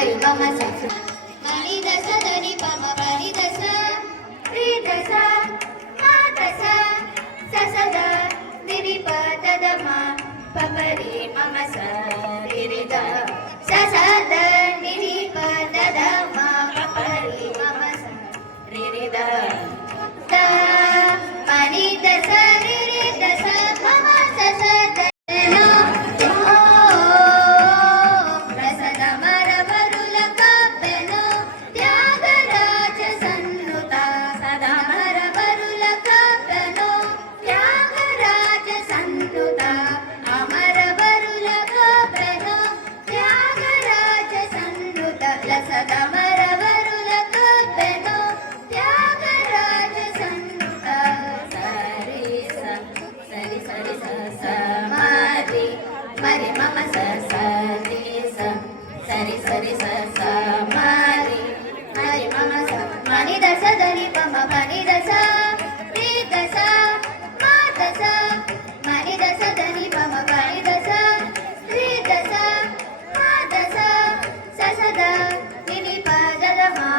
పరి మమ మణి దశ దని పమ పరి దశ శ్రీ దశ మా దశ ససద నిరి పద మా పపరి మమ సరి ద ససద నిరి పద మా పపరి మమ సరి ద మణి దశ నిరి దశ మమ ససద మరి మమ సరి సరి సరి మరి మరి మమ మణి దశ దని పమ మణి దశ శ్రీ దశ మా దశ మణి దశ దని పమ మణి దశ శ్రీ దశ మా దశ ససద నిని పద మా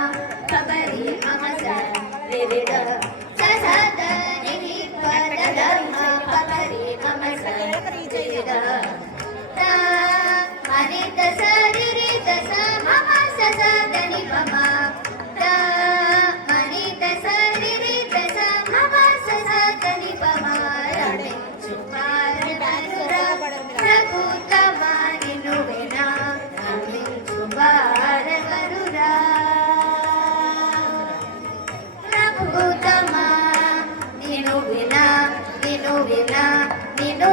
పబరి మమ సరి ద ససద నిని పద మా పబరి మమ సరి ద మణి దశ రి దశ మమ సస దని పమ మణి దశ రి దశ మమ సస దని పమ రమించు రఘుతమా నిన్ను వినా రమించు భారవరురా రఘుతమా నిన్ను వినా నిన్ను